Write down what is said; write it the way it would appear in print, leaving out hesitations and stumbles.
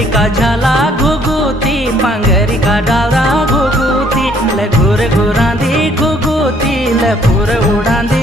पंगरी का झाला घुघुती, पंगरी का डाला घुघुती, ले घुर घुरांदी घुघुती, ले पूर उड़ांदी